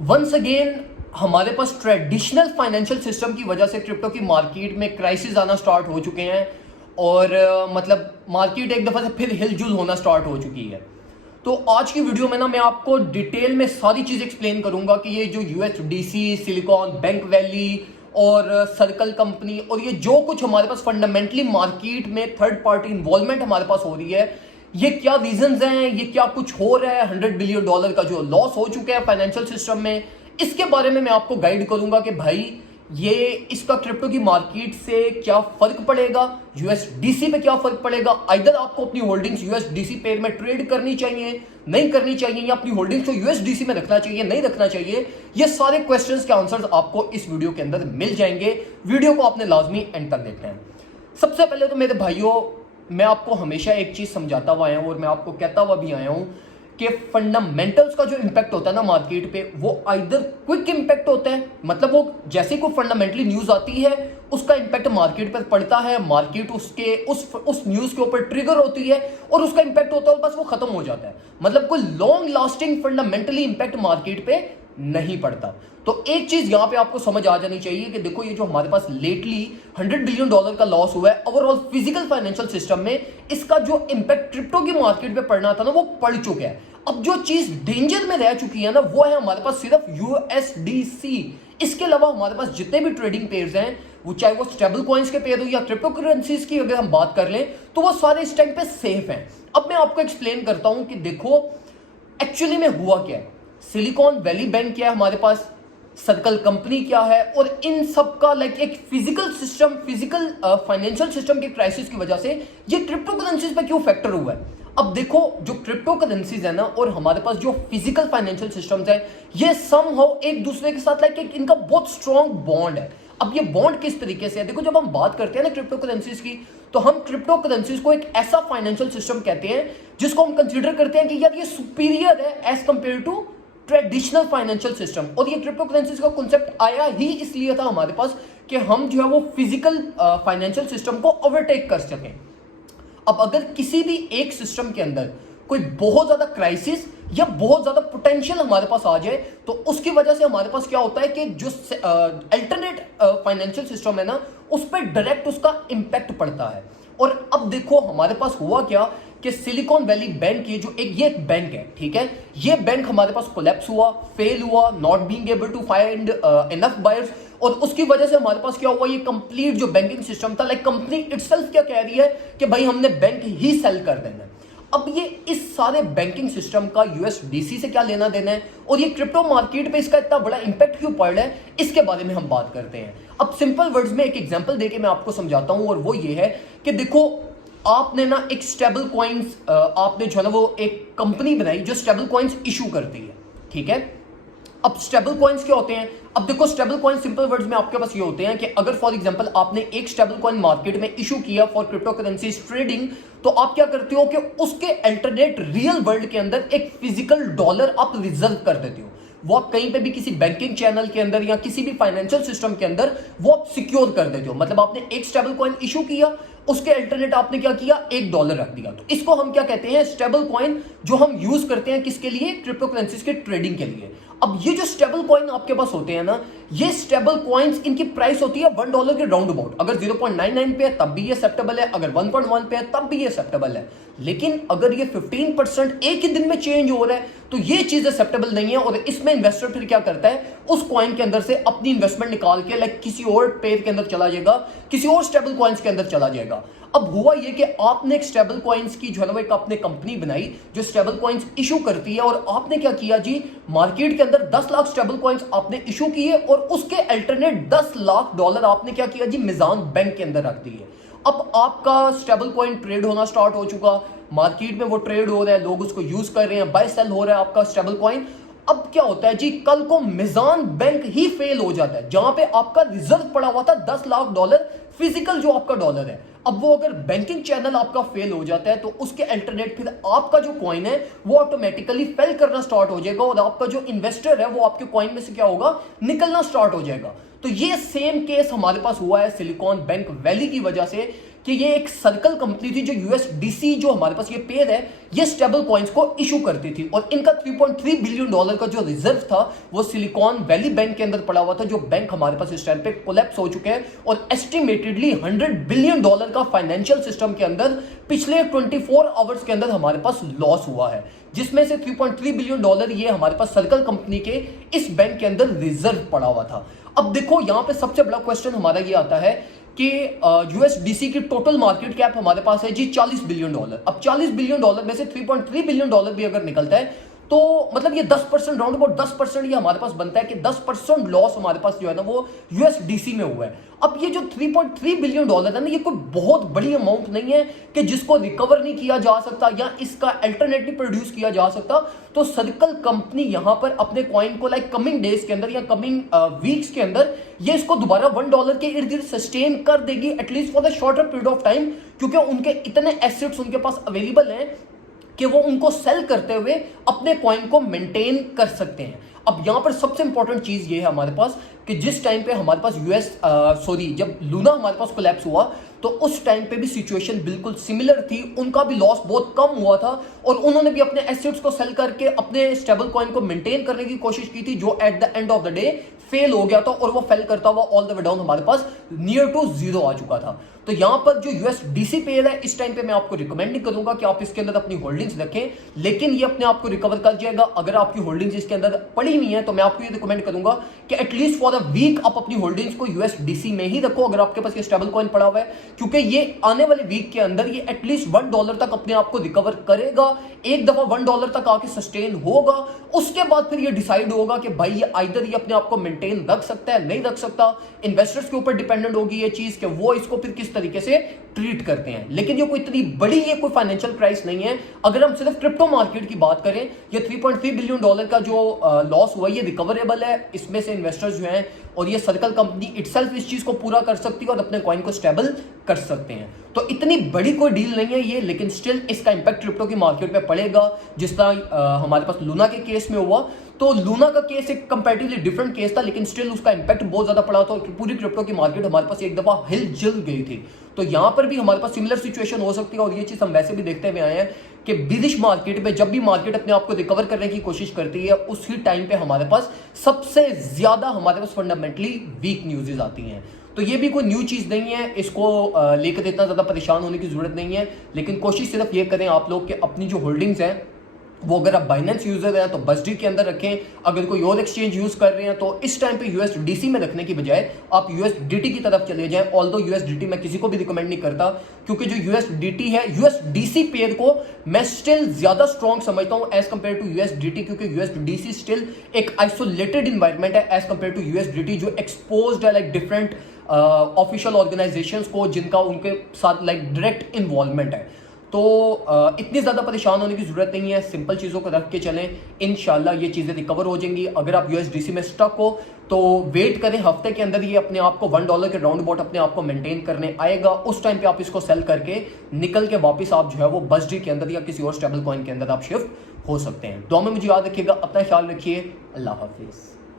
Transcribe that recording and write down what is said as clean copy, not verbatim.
Once again हमारे पास traditional financial system की वजह से क्रिप्टो की मार्केट में क्राइसिस आना स्टार्ट हो चुके हैं और मतलब मार्केट एक दफ़ा से फिर हिलजुल होना स्टार्ट हो चुकी है। तो आज की वीडियो में ना मैं आपको डिटेल में सारी चीज़ एक्सप्लेन करूंगा कि ये जो यूएसडीसी, सिलिकॉन बैंक वैली और सर्कल कंपनी और ये जो कुछ हमारे पास फंडामेंटली मार्केट में थर्ड पार्टी इन्वॉल्वमेंट हमारे पास हो रही है, ये क्या रीजंस हैं, ये क्या कुछ हो रहा है, $100 बिलियन का जो लॉस हो चुका है फाइनेंशियल सिस्टम में, इसके बारे में मैं आपको गाइड करूंगा कि भाई ये इसका क्रिप्टो की मार्केट से क्या फर्क पड़ेगा, यूएसडीसी पे क्या फर्क पड़ेगा, आइदर आपको अपनी होल्डिंग्स यूएसडीसी पेयर में ट्रेड करनी चाहिए, नहीं करनी चाहिए, या अपनी होल्डिंग्स को यूएसडीसी में रखना चाहिए, नहीं रखना चाहिए। ये सारे क्वेश्चंस के आंसर्स आपको इस वीडियो के अंदर मिल जाएंगे। वीडियो को आपने लाजमी एंड तक देखना है। सबसे पहले तो मेरे भाइयों, मैं आपको हमेशा एक चीज समझाता हुआ आया हूं और मैं आपको कहता हुआ भी आया हूं कि फंडामेंटल्स का जो इंपैक्ट होता है ना मार्केट पे, वो आइदर क्विक इंपैक्ट होता है, मतलब वो जैसे कोई फंडामेंटली न्यूज आती है उसका इंपैक्ट मार्केट पर पड़ता है, मार्केट उसके उस न्यूज के ऊपर ट्रिगर होती है और उसका इंपैक्ट होता है और बस वो खत्म हो जाता है। मतलब कोई long lasting fundamentally impact market पे नहीं पड़ता। तो एक चीज यहां पे आपको समझ आ जानी चाहिए कि देखो, ये जो हमारे पास लेटली $100 बिलियन का लॉस हुआ है ओवरऑल फिजिकल फाइनेंशियल सिस्टम में, इसका जो इंपैक्ट क्रिप्टो की मार्केट पे पड़ना था ना, वो पड़ चुका है। अब जो चीज डेंजर में रह चुकी है ना, वो है हमारे पास सिर्फ यूएसडीसी। इसके अलावा हमारे पास जितने भी ट्रेडिंग पेयर्स हैं, वो चाहे वो स्टेबल कॉइन्स के पेयर हो या क्रिप्टो करेंसीज की अगर हम बात कर लें, तो वो सारे इस टाइम पे सेफ हैं। अब मैं आपको एक्सप्लेन करता हूं कि देखो एक्चुअली में हुआ क्या है। सिलिकॉन वैली बैंक क्या है हमारे पास, सर्कल कंपनी क्या है, और इन सब का लाइक एक physical system, physical financial system के क्राइसिस की वजह से ये क्रिप्टो करेंसीज पे क्यों फैक्टर हुआ है। अब देखो, जो क्रिप्टो करेंसीज है ना और हमारे पास जो फिजिकल फाइनेंशियल सिस्टम्स है, ये समहाउ एक दूसरे के साथ लाइक एक इनका बहुत स्ट्रॉन्ग बॉन्ड है। अब ये बॉन्ड किस तरीके से है, देखो जब हम बात करते हैं ना क्रिप्टो करेंसीज की, तो हम क्रिप्टो करेंसीज को एक ऐसा फाइनेंशियल सिस्टम कहते हैं जिसको हम कंसीडर करते हैं कि यार ये सुपीरियर है as compare to traditional financial system. और ये क्रिप्टो करेंसीज का कॉन्सेप्ट आया ही इसलिए था हमारे पास कि हम जो है वो फिजिकल फाइनेंशियल सिस्टम को ओवरटेक कर सकें। अब अगर किसी भी एक सिस्टम के अंदर कोई बहुत ज्यादा क्राइसिस या बहुत ज्यादा पोटेंशियल हमारे पास आ जाए, तो उसकी वजह से हमारे पास क्या होता है कि जो अल्टरनेट फाइनेंशियल सिस्टम है ना, उस पर डायरेक्ट उसका इंपैक्ट पड़ता है। और अब देखो हमारे पास हुआ क्या कि सिलिकॉन वैली बैंक, ये एक बैंक है, ठीक है, ये बैंक हमारे पास कोलैप्स हुआ, फेल हुआ, not being able to find enough buyers, और उसकी वजह से हमारे पास क्या हुआ, ये कंप्लीट जो बैंकिंग सिस्टम था, लाइक कंपनी इटसेल्फ क्या कह रही है कि भाई हमने बैंक ही सेल कर देना है। अब ये इस सारे बैंकिंग सिस्टम का यूएसडीसी से क्या लेना देना है, और ये क्रिप्टो मार्केट पे इसका इतना बड़ा इंपैक्ट क्यों पड़ रहा है, इसके बारे में हम बात करते हैं। अब सिंपल वर्ड्स में एक एग्जांपल देके मैं आपको समझाता हूं, और वो ये है कि देखो, आपने ना एक स्टेबल कॉइन्स, आपने जो है ना वो एक कंपनी बनाई जो स्टेबल कॉइन्स इशू करती है, ठीक है। अब स्टेबल कॉइन्स क्या होते हैं, अब देखो स्टेबल कॉइन सिंपल वर्ड्स में आपके पास ये होते हैं कि अगर फॉर एग्जांपल आपने एक स्टेबल कॉइन मार्केट में इशू किया फॉर क्रिप्टो करेंसीज ट्रेडिंग, तो आप क्या करते हो कि उसके अल्टरनेट रियल वर्ल्ड के अंदर एक फिजिकल डॉलर आप रिजर्व कर देते हो। वो आप कहीं पे भी किसी बैंकिंग चैनल के अंदर या किसी भी फाइनेंशियल सिस्टम के अंदर वो आप सिक्योर कर देते हो। मतलब आपने एक स्टेबल कॉइन इशू किया, उसके अल्टरनेट आपने क्या किया, $1 रख दिया। तो इसको हम क्या कहते हैं, स्टेबल कॉइन, जो हम यूज करते हैं किसके लिए, क्रिप्टो करेंसीज के ट्रेडिंग के लिए। अब ये जो स्टेबल कॉइन आपके पास होते हैं ना, ये स्टेबल कॉइन्स, इनकी प्राइस होती है $1 के राउंड अबाउट। अगर 0.99 पे है तब भी ये एक्सेप्टेबल है, अगर 1.1 पे है तब भी ये एक्सेप्टेबल है। लेकिन अगर ये 15% एक ही दिन में चेंज हो रहा है, तो ये चीज एक्सेप्टेबल नहीं है। और इसमें इन्वेस्टर फिर क्या करता है, उस कॉइन के अंदर से अपनी इन्वेस्टमेंट निकाल के लाइक किसी और पेयर के अंदर चला जाएगा, किसी और स्टेबल कॉइन्स के अंदर चला जाएगा। अब हुआ ये कि आपने एक स्टेबल कॉइन्स की जो है ना वो एक आपने कंपनी बनाई जो स्टेबल कॉइन्स इशू करती है, और आपने क्या किया जी, मार्केट के अंदर 10 लाख स्टेबल कॉइन्स आपने इशू किए, और उसके अल्टरनेट $10 लाख आपने क्या किया जी, मिजान बैंक के अंदर रख दिए। अब आपका स्टेबल कॉइन ट्रेड होना स्टार्ट हो चुका, मार्केट में वो ट्रेड हो रहा है, लोग उसको यूज कर रहे हैं, बाय सेल हो रहा है आपका स्टेबल कॉइन। अब क्या होता है जी, कल को मिजान बैंक ही फेल हो जाता है, जहां पे आपका रिजर्व पड़ा हुआ था $10 लाख फिजिकल जो आपका डॉलर है। अब वो अगर बैंकिंग चैनल आपका फेल हो जाता है, तो उसके अल्टरनेट फिर आपका जो कॉइन है वो ऑटोमेटिकली फेल करना स्टार्ट हो जाएगा, और आपका जो इन्वेस्टर है वो आपके कॉइन में से क्या होगा, निकलना स्टार्ट हो जाएगा। तो ये सेम केस हमारे पास हुआ है सिलिकॉन बैंक वैली की वजह से कि ये एक सर्कल कंपनी थी जो यूएसडीसी जो हमारे पास ये पेयर है ये स्टेबल कॉइन्स को इशू करती थी, और इनका 3.3 बिलियन डॉलर का जो रिजर्व था वो सिलिकॉन वैली बैंक के अंदर पड़ा हुआ था, जो बैंक हमारे पास इस टाइम पे कोलैप्स हो चुके हैं, और एस्टिमेटेडली 100 बिलियन डॉलर का फाइनेंशियल सिस्टम के अंदर पिछले 24 आवर्स के अंदर हमारे पास लॉस हुआ है, जिसमें से 3.3 बिलियन डॉलर ये हमारे पास सर्कल कंपनी के इस बैंक के अंदर रिजर्व पड़ा हुआ था। अब देखो यहां पे सबसे बड़ा क्वेश्चन हमारा ये आता है कि यूएसडीसी की टोटल मार्केट कैप हमारे पास है जी 40 बिलियन डॉलर। अब 40 बिलियन डॉलर में से 3.3 बिलियन डॉलर भी अगर निकलता है तो मतलब ये 10% राउंड अबाउट 10% ये हमारे पास बनता है कि 10% लॉस हमारे पास जो है ना वो यूएसडीसी में हुआ है। अब ये जो 3.3 बिलियन डॉलर है ना ये कोई बहुत बड़ी अमाउंट नहीं है कि जिसको रिकवर नहीं किया जा सकता या इसका अल्टरनेटिव प्रोड्यूस किया जा सकता। तो सर्कल कंपनी यहां पर अपने कॉइन को लाइक कमिंग डेज के अंदर या कमिंग वीक्स के अंदर ये इसको दोबारा $1 के इर्द गिर्द सस्टेन कर देगी at least for the shorter period of time, क्योंकि उनके इतने एसेट्स उनके पास अवेलेबल हैं कि वो उनको सेल करते हुए अपने कॉइन को मेंटेन कर सकते हैं। अब यहां पर सबसे इंपॉर्टेंट चीज ये है हमारे पास कि जिस टाइम पे हमारे पास जब लूना हमारे पास कोलैप्स हुआ तो उस टाइम पे भी सिचुएशन बिल्कुल सिमिलर थी, उनका भी लॉस बहुत कम हुआ था और उन्होंने भी अपने एसेट्स को सेल करके अपने स्टेबल कॉइन को मेंटेन करने की कोशिश की थी, जो at the end of the day fail हो गया था और वो फेल करता हुआ ऑल द वे डाउन हमारे पास नियर टू जीरो आ चुका था। तो यहां पर जो यूएसडीसी पेयर है इस टाइम पे मैं आपको रिकमेंड नहीं करूंगा कि आप इसके अंदर अपनी होल्डिंग्स रखें, लेकिन ये अपने आप को रिकवर कर जाएगा। अगर आपकी होल्डिंग्स इसके अंदर पड़ी नहीं है तो मैं आपको ये रिकमेंड करूंगा कि एटलीस्ट फॉर द वीक आप अपनी होल्डिंग्स को यूएसडीसी में ही रखो अगर आपके पास ये स्टेबल कॉइन पड़ा हुआ है, क्योंकि ये आने वाले वीक के अंदर ये एटलीस्ट $1 तक अपने आप को रिकवर करेगा। एक दफा $1 तक आके सस्टेन होगा, उसके बाद फिर ये डिसाइड होगा कि भाई ये आइदर ये अपने आप को मेंटेन रख सकता है नहीं रख सकता। इन्वेस्टर्स के ऊपर डिपेंडेंट होगी ये चीज कि वो इसको फिर किस तरीके से ट्रीट करते हैं। लेकिन ये कोई इतनी बड़ी ये कोई फाइनेंशियल क्राइसिस नहीं है। अगर हम सिर्फ क्रिप्टो मार्केट की बात करें, ये 3.3 बिलियन डॉलर का जो लॉस हुआ ये रिकवरेबल है, इसमें से इन्वेस्टर्स जो हैं और ये सर्कल कंपनी इटसेल्फ इस चीज को पूरा कर सकती है और अपने कॉइन को स्टेबल कर सकते हैं। तो इतनी बड़ी कोई डील नहीं है ये, लेकिन स्टिल इसका इंपैक्ट क्रिप्टो की मार्केट पे पड़ेगा। जिस तरह हमारे पास लूना के केस में हुआ, तो लूना का केस एक कंपैरेटिवली डिफरेंट केस था, लेकिन स्टिल उसका इंपैक्ट बहुत ज्यादा पड़ा था और पूरी क्रिप्टो की मार्केट हमारे पास एक दफा हिल जुल गई थी। तो यहां पर भी हमारे पास सिमिलर सिचुएशन हो सकती है और ये चीज हम वैसे भी देखते हुए आए हैं कि बिलिश मार्केट में जब भी मार्केट अपने आप को रिकवर करने की कोशिश करती है उसी टाइम पे हमारे पास सबसे ज्यादा हमारे पास फंडामेंटली वीक न्यूज़ आती हैं। तो ये भी कोई न्यू चीज नहीं है, इसको लेकर इतना ज्यादा परेशान होने की जरूरत नहीं है। लेकिन कोशिश सिर्फ ये करें आप लोग कि अपनी जो होल्डिंग्स हैं वो अगर आप बाइनेंस यूजर हैं तो बसडी के अंदर रखें, अगर कोई और एक्सचेंज यूज कर रहे हैं तो इस टाइम पे यूएसडीसी में रखने की बजाय आप यूएसडीटी की तरफ चले जाएं। ऑल्दो यूएसडीटी मैं किसी को भी रिकमेंड नहीं करता, क्योंकि जो यूएसडीटी है यूएसडीसी पेयर को मैं स्टिल ज्यादा स्ट्रॉन्ग समझता हूं एज कंपेयर टू यूएसडीटी, क्योंकि यूएसडीसी स्टिल एक आइसोलेटेड इन्वायरमेंट है एज कंपेयर टू यूएसडीटी जो एक्सपोज्ड है लाइक डिफरेंट ऑफिशियल ऑर्गेनाइजेशंस को जिनका उनके साथ लाइक डायरेक्ट इन्वॉल्वमेंट है। तो इतनी ज़्यादा परेशान होने की ज़रूरत नहीं है, सिंपल चीज़ों को रख के चलें, इंशाल्लाह ये चीज़ें रिकवर हो जाएंगी। अगर आप यूएसडीसी में स्टक हो तो वेट करें, हफ्ते के अंदर ये अपने आप को $1 के राउंड अबाउट अपने आप को मेंटेन करने आएगा। उस टाइम पे आप इसको सेल करके निकल के वापस आप जो है वो बसडी के अंदर या किसी और स्टेबल कॉइन के अंदर आप शिफ्ट हो सकते हैं। दुआ में मुझे याद रखिएगा, अपना ख्याल रखिए, अल्लाह हाफिज़।